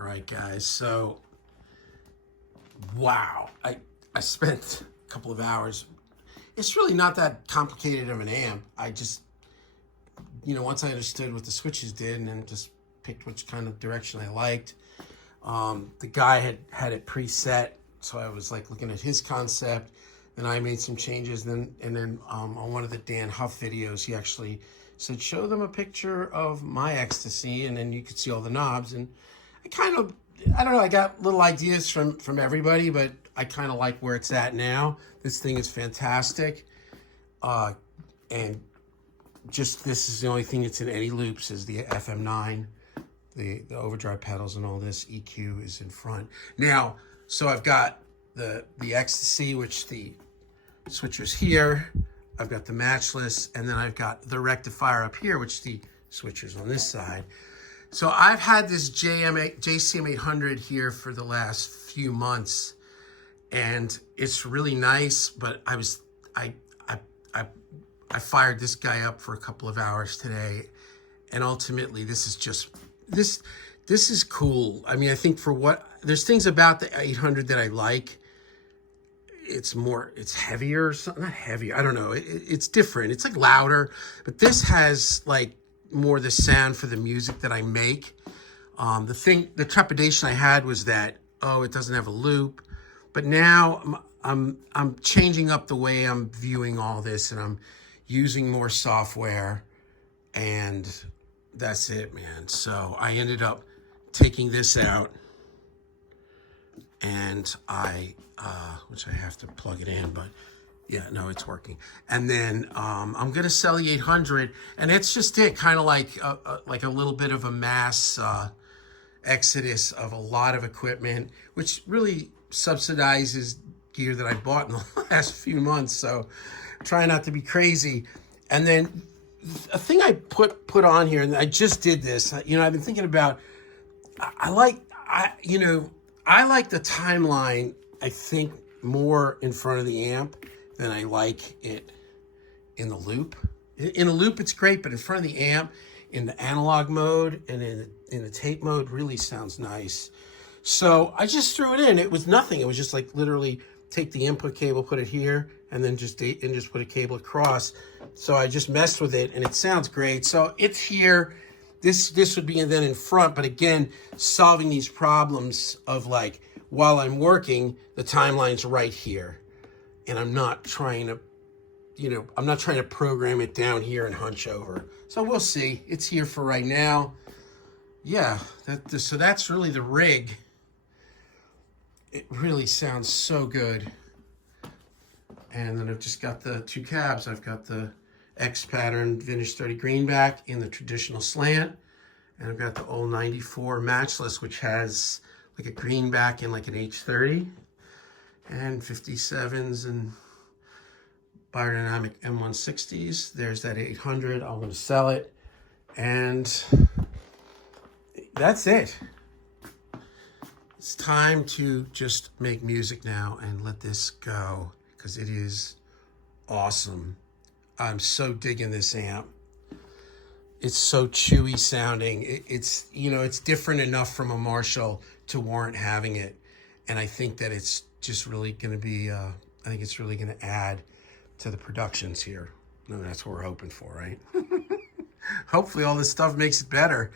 All right, guys. So, wow. I spent a couple of hours. It's really not that complicated of an amp. I just, once I understood what the switches did and then just picked which kind of direction I liked. The guy had it preset, so I was like looking at his concept. Then I made some changes. And then on one of the Dan Huff videos, he actually said, show them a picture of my Ecstasy, and then you could see all the knobs. And I don't know, I got little ideas from everybody, but I kind of like where it's at now. This thing is fantastic. And just this is the only thing that's in any loops is the FM9. The overdrive pedals and all this EQ is in front. Now, so I've got the Ecstasy, which the switcher's here. I've got the Matchless, and then I've got the rectifier up here, which the switcher's on this side. So I've had this JCM 800 here for the last few months, and it's really nice, but I fired this guy up for a couple of hours today, and ultimately this is just, this is cool. I mean, I think there's things about the 800 that I like. It's heavier, not heavier, I don't know. It's different. It's like louder, but this has like more the sound for the music that I make. The trepidation I had was that, it doesn't have a loop, but now I'm changing up the way I'm viewing all this, and I'm using more software, and that's it, man. So I ended up taking this out, and which I have to plug it in, but yeah, no, it's working. And then I'm gonna sell the 800, and it's just it, kind of like a little bit of a mass exodus of a lot of equipment, which really subsidizes gear that I bought in the last few months. So try not to be crazy. And then a thing I put on here, and I just did this. I've been thinking about. I like the timeline, I think, more in front of the amp than I like it in the loop. In the loop, it's great, but in front of the amp, in the analog mode and in the tape mode, really sounds nice. So I just threw it in. It was nothing. It was just like literally take the input cable, put it here, and then just put a cable across. So I just messed with it, and it sounds great. So it's here. This would be then in front, but again, solving these problems of like, while I'm working, the timeline's right here. And I'm not trying to program it down here and hunch over. So we'll see. It's here for right now. Yeah, so that's really the rig. It really sounds so good. And then I've just got the two cabs. I've got the X pattern vintage 30 greenback in the traditional slant. And I've got the old 94 Matchless, which has like a greenback in like an H30. And 57s and biodynamic M160s. There's that 800. I'm going to sell it. And that's it. It's time to just make music now and let this go, because it is awesome. I'm so digging this amp. It's so chewy sounding. It's different enough from a Marshall to warrant having it. And I think that it's just really going to be, I think it's really going to add to the productions here. No, that's what we're hoping for, right? Hopefully all this stuff makes it better.